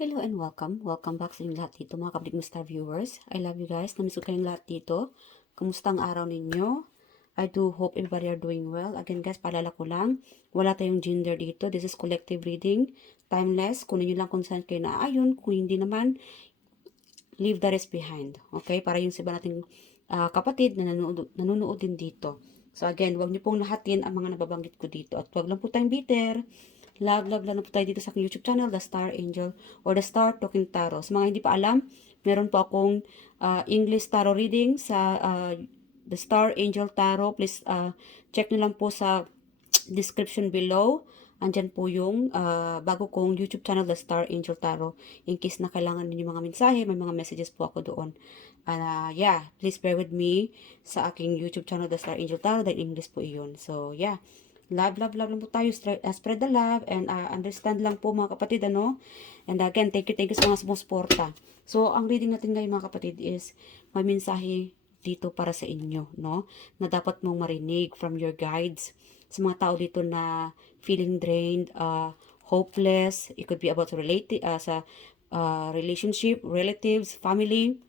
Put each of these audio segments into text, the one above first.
Hello and welcome. Welcome back sa inyong lahat dito, mga kabalik mo star viewers. I love you guys. Namiss ko kayong lahat dito. Kamusta ang araw ninyo? I do hope everybody are doing well. Again guys, paalala ko lang, wala tayong gender dito. This is collective reading. Timeless. Kunin nyo lang kung saan kayo naayon. Kung hindi naman, leave the rest behind. Okay? Para yung sa iba nating kapatid na nanonood din dito. So again, wag niyo pong lahatin ang mga nababanggit ko dito. At wag lang po tayong bitter. Love na po tayo dito sa aking YouTube channel, The Star Angel or The Star Talking Tarot. Sa mga hindi pa alam, meron po akong English tarot reading sa The Star Angel Tarot. Please check nyo lang po sa description below. Andyan po yung bago kong YouTube channel, The Star Angel Tarot. In case na kailangan ninyo mga mensahe, may mga messages po ako doon. Yeah, please bear with me sa aking YouTube channel, The Star Angel Tarot, dahil English po iyon. So, yeah. Love lang po tayo. Spread the love and understand lang po mga kapatid, ano? And again, thank you sa mga sumusuporta. So, ang reading natin ngayon mga kapatid is may mensahe dito para sa inyo, no? Na dapat mong marinig from your guides. Sa mga tao dito na feeling drained, hopeless. It could be about relationship, relatives, family,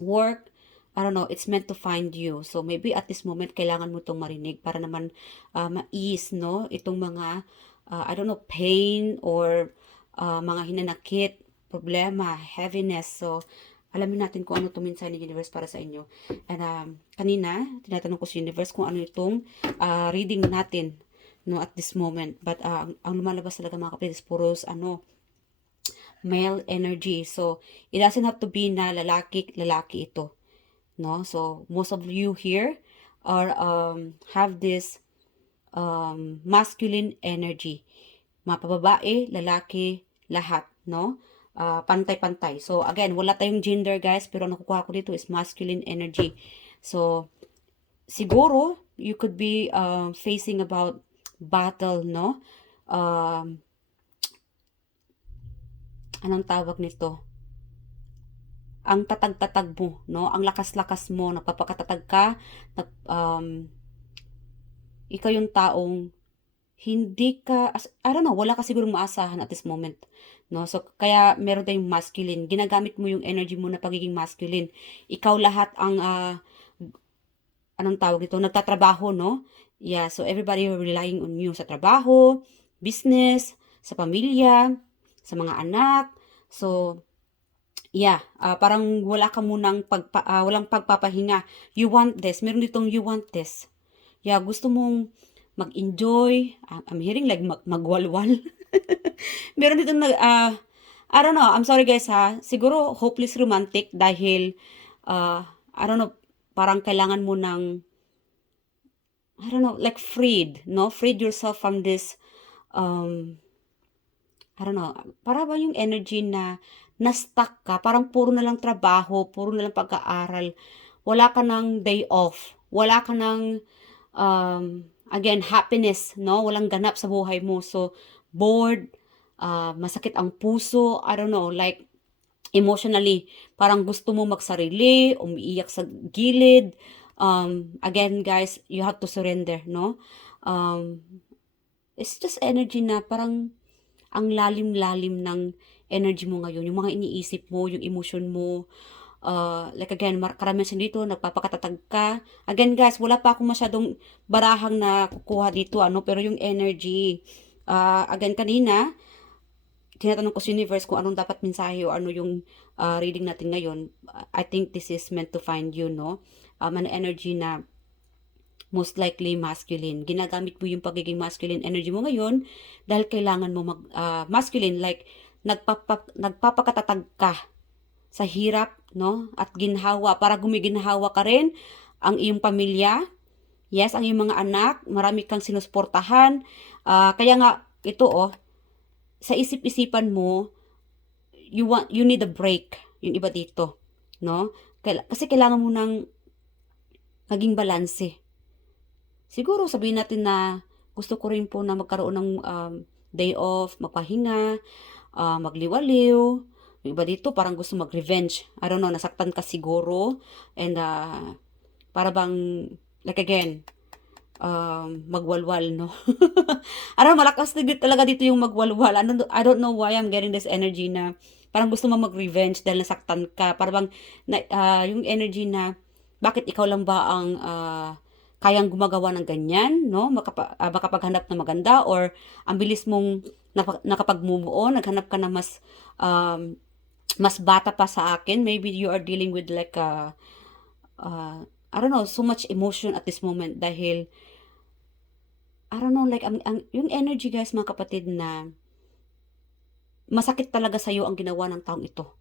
work. I don't know, it's meant to find you. So, maybe at this moment, kailangan mo itong marinig para naman ma-ease, no? Itong mga, I don't know, pain or mga hinanakit, problema, heaviness. So, alamin natin kung ano itong mensahe ng universe para sa inyo. And kanina, tinatanong ko sa universe kung ano itong reading natin, no, at this moment. But ang lumalabas talaga mga kapatid is puros, male energy. So, it doesn't have to be na lalaki ito. No? So, most of you here are have this masculine energy. Mapababae, lalaki, lahat, no? Pantay-pantay. So, again, wala tayong gender, guys, pero nakukuha ko dito is masculine energy. So, siguro, you could be facing about battle, no? Anong tawag nito? Ang tatag-tatag mo, no? Ang lakas-lakas mo, nagpapakatatag ka, ikaw yung taong hindi ka, I don't know, wala ka sigurong maasahan at this moment, no? So, kaya meron tayong masculine. Ginagamit mo yung energy mo na pagiging masculine. Ikaw lahat ang, anong tawag ito? Nagtatrabaho, no? Yeah, so everybody relying on you sa trabaho, business, sa pamilya, sa mga anak. So, yeah, parang wala ka munang walang pagpapahinga. You want this. Meron ditong you want this. Yeah, gusto mong mag-enjoy. I'm hearing like magwalwal. Meron ditong I don't know. I'm sorry guys ha. Siguro hopeless romantic dahil I don't know, parang kailangan mo ng I don't know, like freed, no? Freed yourself from this I don't know, para ba yung energy na na-stuck ka, parang puro na lang trabaho, puro na lang pag-aaral, wala ka ng day off, wala ka ng, again, happiness, no? Walang ganap sa buhay mo. So, bored, masakit ang puso, I don't know, like, emotionally, parang gusto mo magsarili, umiiyak sa gilid. Again, guys, you have to surrender, no? It's just energy na parang ang lalim-lalim ng energy mo ngayon, yung mga iniisip mo, yung emotion mo, like again, karamihan dito, nagpapakatatag ka. Again guys, wala pa akong masyadong barahang na kukuha dito, pero yung energy, again kanina, tinatanong ko sa universe kung anong dapat mensahe o ano yung reading natin ngayon. I think this is meant to find you, no? An energy na most likely masculine. Ginagamit mo yung pagiging masculine energy mo ngayon dahil kailangan mo masculine, like nagpapakatatag ka sa hirap, no? At ginhawa, para gumiginhawa ka rin ang iyong pamilya. Yes, ang iyong mga anak, marami kang sinusuportahan. Kaya nga ito sa isip-isipan mo, you need a break, yung iba dito, no? Kasi kailangan mo ng maging balanse. Siguro sabihin natin na gusto ko rin po na magkaroon ng day off, magpahinga, magliwaliw. Yung iba dito parang gusto mag-revenge. I don't know, nasaktan ka siguro. And para bang, like again, magwalwal, no? Malakas talaga dito yung magwalwal. I don't know why I'm getting this energy na parang gusto mo mag-revenge dahil nasaktan ka. Parang yung energy na bakit ikaw lang ba ang kayang gumagawa ng ganyan, no? Makapaghanap ng maganda or ang bilis mong nakapag-move on, naghanap ka na mas bata pa sa akin. Maybe you are dealing with like I don't know, so much emotion at this moment dahil I don't know, like, yung energy guys, mga kapatid, na masakit talaga sa'yo ang ginawa ng taong ito.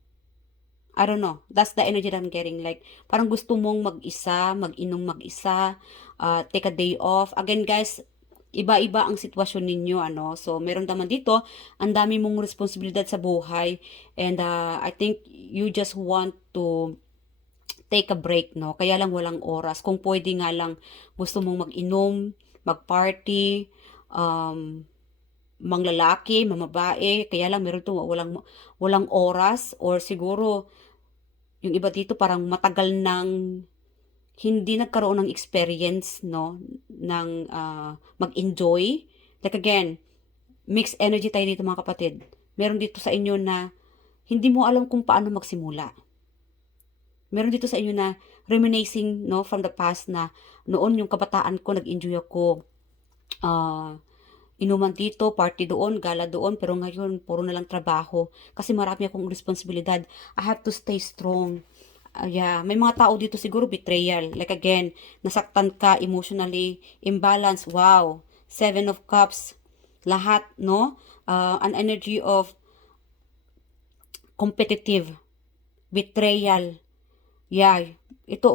I don't know. That's the energy that I'm getting. Like, parang gusto mong mag-isa, mag-inom mag-isa, take a day off. Again, guys, iba-iba ang sitwasyon ninyo, ano. So, meron naman dito, ang dami mong responsibilidad sa buhay. And I think you just want to take a break, no? Kaya lang walang oras. Kung pwede nga lang, gusto mong mag-inom, mag-party, manglalaki, mamabae, kaya lang meron to walang oras or siguro yung iba dito parang matagal nang hindi nagkaroon ng experience, no, ng mag-enjoy. Like again, mixed energy tayo dito mga kapatid. Meron dito sa inyo na hindi mo alam kung paano magsimula. Meron dito sa inyo na reminiscing, no, from the past na noon yung kabataan ko, nag-enjoy ako. Inuman dito, party doon, gala doon, pero ngayon, puro na lang trabaho. Kasi marami akong responsibilidad. I have to stay strong. Yeah, may mga tao dito siguro betrayal. Like again, nasaktan ka emotionally, imbalance. Wow. 7 of Cups. Lahat, no? An energy of competitive, betrayal. Yeah, ito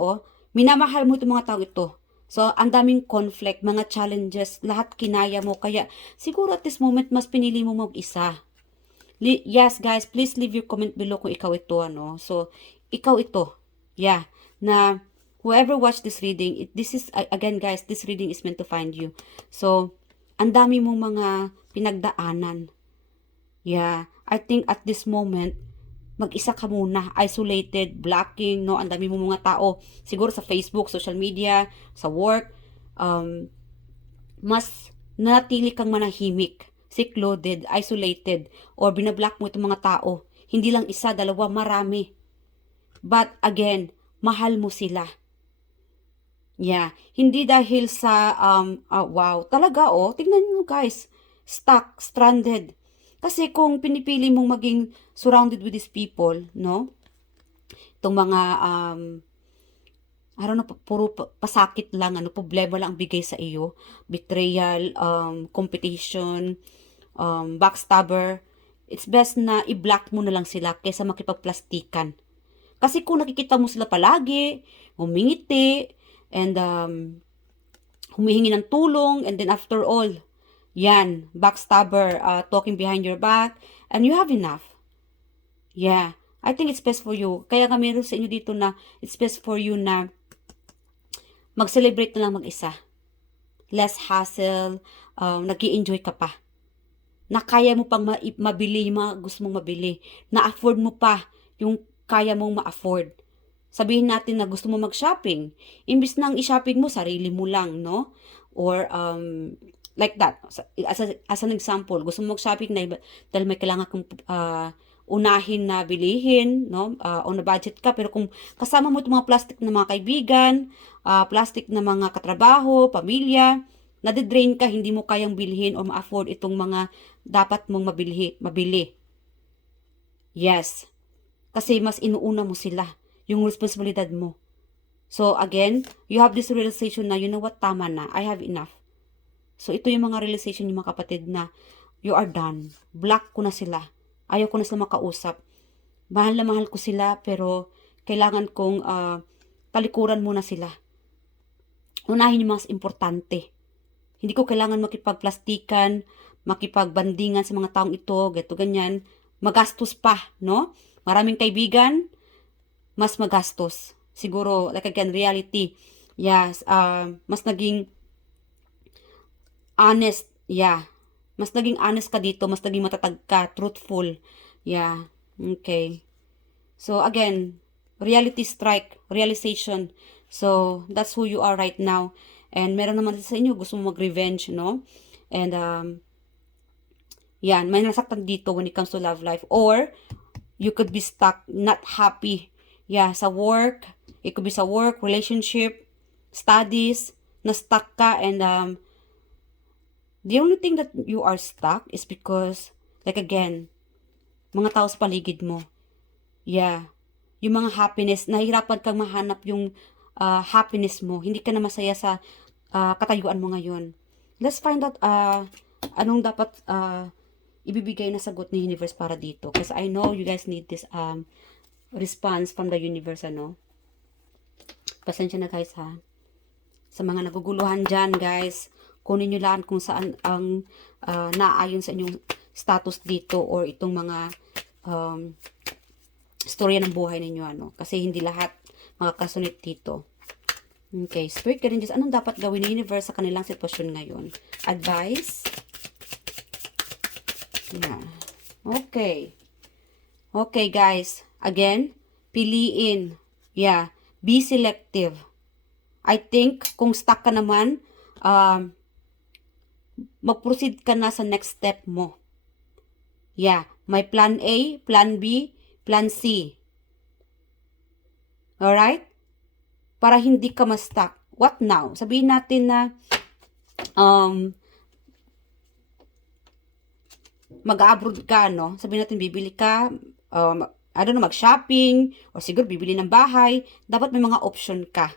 minamahal mo itong mga tao ito. So, ang daming conflict, mga challenges, lahat kinaya mo. Kaya, siguro at this moment, mas pinili mo mag-isa. Yes, guys, please leave your comment below kung ikaw ito, ano. So, ikaw ito. Yeah, na whoever watch this reading, this is, again, guys, this reading is meant to find you. So, ang dami mong mga pinagdaanan. Yeah, I think at this moment, mag-isa ka muna, isolated, blocking, no? Ang dami mo mga tao, siguro sa Facebook, social media, sa work, mas nanatili kang manahimik, secluded, isolated, or binablock mo itong mga tao. Hindi lang isa, dalawa, marami. But again, mahal mo sila. Yeah, hindi dahil sa, wow, talaga tingnan mo guys, stuck, stranded. Kasi kung pinipili mong maging surrounded with these people, no? Itong mga, I don't know, puro pasakit lang, problema lang ang bigay sa iyo. Betrayal, competition, backstabber. It's best na i-block mo na lang sila kaysa makipagplastikan. Kasi kung nakikita mo sila palagi, humingiti, and humihingi ng tulong, and then after all, yan, backstabber, talking behind your back, and you have enough. Yeah, I think it's best for you. Kaya nga meron sa inyo dito na it's best for you na mag-celebrate na lang mag-isa. Less hassle, nag-i-enjoy ka pa. Na kaya mo pang mabili yung mga gusto mong mabili. Na-afford mo pa yung kaya mong ma-afford. Sabihin natin na gusto mo mag-shopping. Imbis na ang i-shopping mo, sarili mo lang, no? Or, like that. As an example, gusto mo mag-shopping na dahil may kailangan kong unahin na bilihin, no? On a budget ka, pero kung kasama mo itong mga plastic na mga kaibigan, plastic na mga katrabaho, pamilya, nadidrain ka, hindi mo kayang bilhin o ma-afford itong mga dapat mong mabili. Yes. Kasi mas inuuna mo sila, yung responsibilidad mo. So again, you have this realization na, you know what, tama na, I have enough. So, ito yung mga realization yung mga kapatid na you are done. Block ko na sila. Ayaw ko na sila makausap. Mahal na mahal ko sila, pero kailangan kong talikuran muna sila. Unahin yung mga importante. Hindi ko kailangan makipagplastikan, makipagbandingan sa mga taong ito, gato ganyan. Magastos pa, no? Maraming kaibigan, mas magastos. Siguro, like again, reality. Yes, mas naging honest, yeah. Mas naging honest ka dito, mas naging matatag ka, truthful. Yeah, okay. So again, reality strike, realization. So that's who you are right now. And meron naman sa inyo, gusto mo mag-revenge, no? And, yan, may nasaktan dito when it comes to love life. Or, you could be stuck, not happy. Yeah, sa work. It could be sa work, relationship, studies, na-stuck ka. And, the only thing that you are stuck is because, like again, mga tao sa paligid mo. Yeah. Yung mga happiness, nahihirapan kang mahanap yung happiness mo. Hindi ka na masaya sa katayuan mo ngayon. Let's find out anong dapat ibibigay na sagot ni universe para dito. Because I know you guys need this response from the universe, ano. Pasensya na guys ha. Sa mga naguguluhan dyan guys, kunin nyo lang kung saan ang naayon sa inyong status dito or itong mga storya ng buhay ninyo, ano. Kasi hindi lahat makakasunit dito. Okay, Spirit Guardian, just anong dapat gawin ni universe sa kanilang sitwasyon ngayon? Advice? Yeah. Okay. Okay, guys. Again, piliin. Yeah. Be selective. I think, kung stuck ka naman, mag-proceed ka na sa next step mo. Yeah. May plan A, plan B, plan C. Alright? Para hindi ka ma-stuck. What now? Sabihin natin na mag-abroad ka, no? Sabihin natin bibili ka, I don't know, mag-shopping, o siguro bibili ng bahay. Dapat may mga option ka.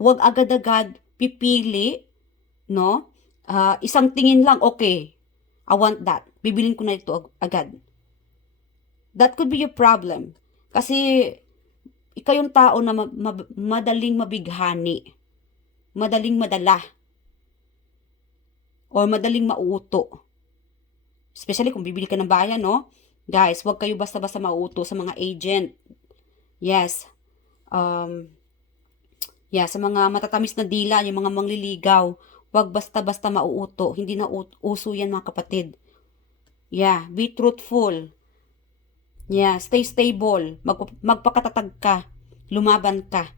Huwag agad-agad pipili, no? Isang tingin lang, okay, I want that. Bibilin ko na ito agad. That could be your problem. Kasi, ikaw yung tao na madaling mabighani. Madaling madala. Or madaling mauuto. Especially kung bibili ka ng bayan, no? Guys, huwag kayo basta-basta mauuto sa mga agent. Yes. Sa mga matatamis na dila, yung mga mangliligaw, huwag basta-basta mauuto. Hindi na uso yan, mga kapatid. Yeah, be truthful. Yeah, stay stable. Magpakatatag ka. Lumaban ka.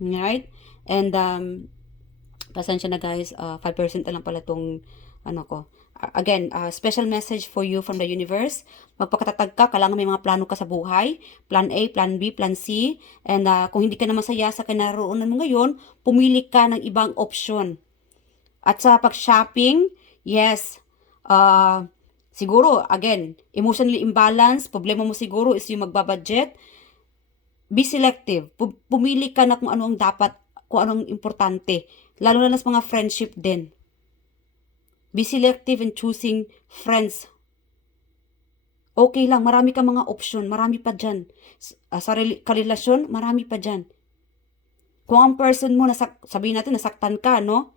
Alright? And, pasensya na guys, 5% na lang pala tong, again, special message for you from the universe. Magpakatatag ka, kailangan may mga plano ka sa buhay. Plan A, plan B, plan C. And kung hindi ka na masaya sa kinaroonan mo ngayon, pumili ka ng ibang option. At sa pag-shopping, yes, siguro, again, emotionally imbalance, problema mo siguro is yung magbabudget. Be selective. Pumili ka na kung ano ang dapat, kung anong importante. Lalo na sa mga friendship din. Be selective in choosing friends. Okay lang, marami ka mga option, marami pa dyan. Sa karelasyon, marami pa dyan. Kung ang person mo, sabihin natin, nasaktan ka, no?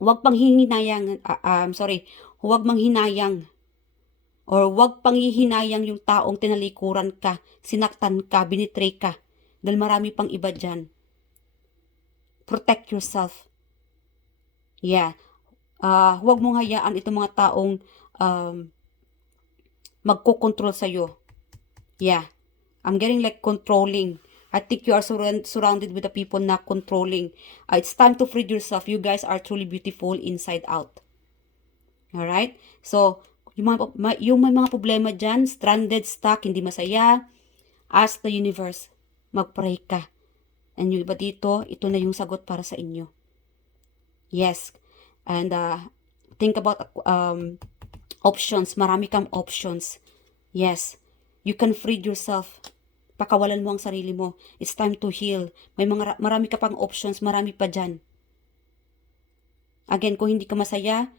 Huwag pang hinayang, huwag manghinayang. Or huwag pang hihinayang yung taong tinalikuran ka, sinaktan ka, binitray ka. Dahil marami pang iba dyan. Protect yourself. Yeah. Huwag mong hayaan itong mga taong magkocontrol sa'yo. Yeah. I'm getting like controlling. I think you are surrounded with the people na controlling. It's time to free yourself. You guys are truly beautiful inside out. Alright? So, yung may mga problema dyan, stranded, stuck, hindi masaya, ask the universe. Mag-pray ka. And yung iba dito, ito na yung sagot para sa inyo. Yes. And think about options. Marami kang options. Yes. You can free yourself. Pakawalan mo ang sarili mo. It's time to heal. Marami ka pang options. Marami pa dyan. Again, kung hindi ka masaya,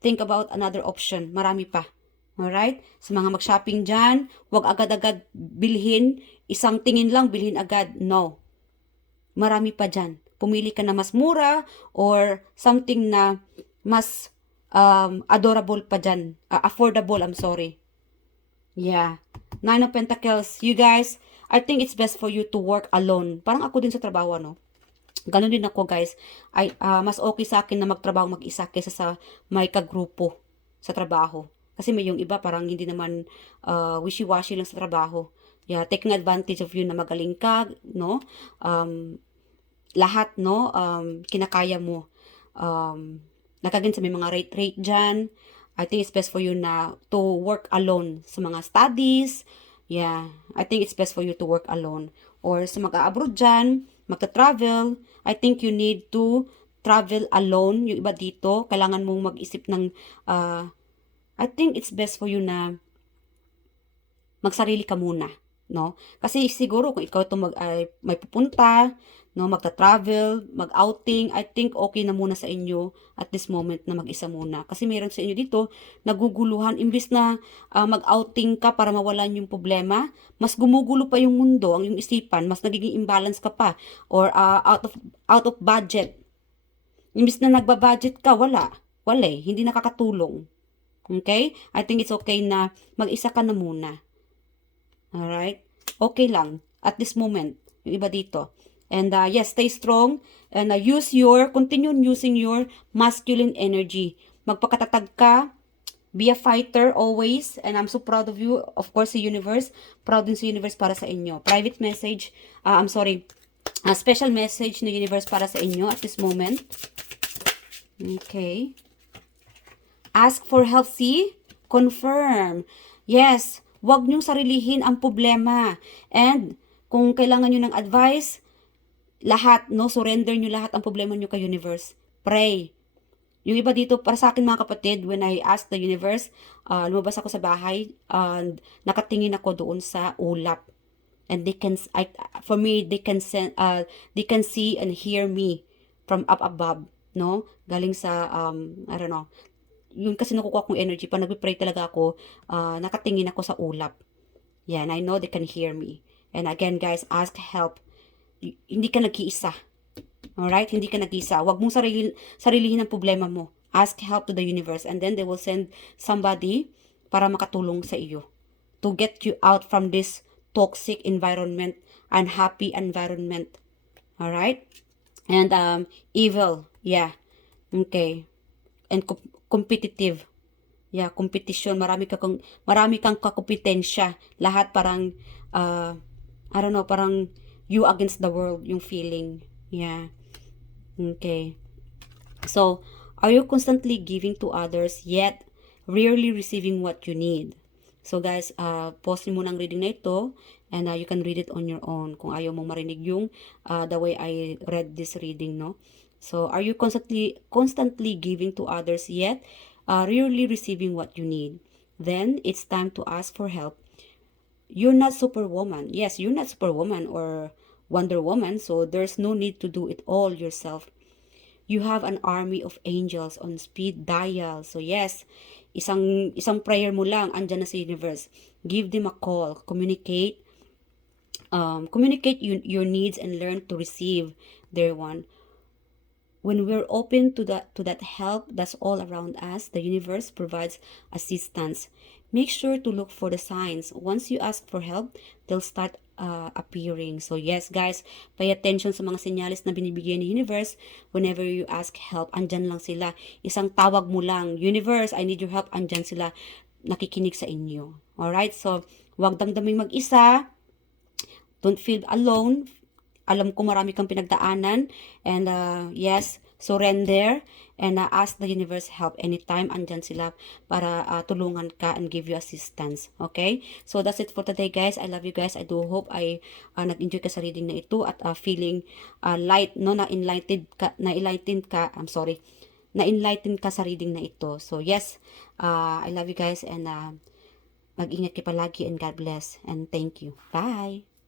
think about another option. Marami pa. Alright? Sa mga mag-shopping dyan, huwag agad-agad bilhin. Isang tingin lang, bilhin agad. No. Marami pa dyan. Pumili ka na mas mura or something na mas adorable pa dyan. Affordable, I'm sorry. Yeah. 9 of Pentacles. You guys, I think it's best for you to work alone. Parang ako din sa trabaho, no? Ganon din ako, guys. Mas okay sa akin na magtrabaho mag-isa kaysa sa may kagrupo sa trabaho. Kasi may yung iba parang hindi naman wishy-washy lang sa trabaho. Yeah, taking advantage of you na magaling ka, no? lahat, no, kinakaya mo. Like again, sa may mga rate dyan, I think it's best for you na to work alone sa mga studies. Yeah, I think it's best for you to work alone. Or sa mag-abroad dyan, magta-travel, I think you need to travel alone. Yung iba dito, kailangan mong mag-isip ng, I think it's best for you na magsarili ka muna, no? Kasi siguro kung ikaw to may pupunta, no, magta-travel, mag-outing, I think okay na muna sa inyo at this moment na mag-isa muna. Kasi meron sa inyo dito naguguluhan imbis na mag-outing ka para mawalan yung problema, mas gumugulo pa yung mundo, ang yung isipan, mas nagiging imbalance ka pa or out of budget. Imbis na nagba-budget ka, wala eh, hindi nakakatulong. Okay? I think it's okay na mag-isa ka na muna. Alright? Okay lang. At this moment. Yung iba dito. And yes, stay strong. And continue using your masculine energy. Magpakatatag ka. Be a fighter always. And I'm so proud of you. Of course, the universe. Proud din sa universe para sa inyo. Private message. A special message ng universe para sa inyo at this moment. Okay. Ask for help. See? Confirm. Yes. Huwag niyong sarilihin ang problema. And kung kailangan niyo ng advice, lahat, no, surrender niyo lahat ang problema niyo kay universe. Pray. Yung iba dito, para sa akin mga kapatid, when I ask the universe, lumabas ako sa bahay, and nakatingin ako doon sa ulap. And for me, they can see and hear me from up above, no? Galing sa, I don't know, yun kasi nakukuha kong energy. Pag nagpipray talaga ako, nakatingin ako sa ulap. Yeah, and I know they can hear me. And again, guys, ask help. Hindi ka nag-iisa. Alright? Hindi ka nag-iisa. Huwag mong sarilihin ang problema mo. Ask help to the universe. And then they will send somebody para makatulong sa iyo. To get you out from this toxic environment, unhappy environment. Alright? And evil. Yeah. Okay. And competitive. Yeah, competition. Marami kang kakompetensya. Lahat parang, I don't know, parang you against the world, yung feeling. Yeah. Okay. So, are you constantly giving to others yet rarely receiving what you need? So guys, pause mo ng reading na ito and you can read it on your own kung ayaw mong marinig yung the way I read this reading, no? So, are you constantly giving to others yet rarely receiving what you need? Then, it's time to ask for help. You're not Superwoman. Yes, you're not Superwoman or Wonder Woman, so there's no need to do it all yourself. You have an army of angels on speed dial. So yes, isang prayer mo lang, andyan na sa universe. Give them a call. Communicate your needs and learn to receive their one. When we're open to that help that's all around us, the universe provides assistance. Make sure to look for the signs. Once you ask for help, they'll start appearing. So yes, guys, pay attention sa mga senyales na binibigay ni universe. Whenever you ask help, andyan lang sila. Isang tawag mo lang, universe, I need your help. Andyan sila, nakikinig sa inyo. Alright, so huwag damdaming mag-isa. Don't feel alone. Alam ko marami kang pinagdaanan. And yes, surrender. And ask the universe help anytime. Andyan sila para tulungan ka and give you assistance. Okay? So that's it for today, guys. I love you guys. I do hope I nag-enjoy ka sa reading na ito at feeling light, no? Na-enlightened ka. I'm sorry. Na-enlightened ka sa reading na ito. So yes, I love you guys and mag-ingat kayo palagi and God bless. And thank you. Bye!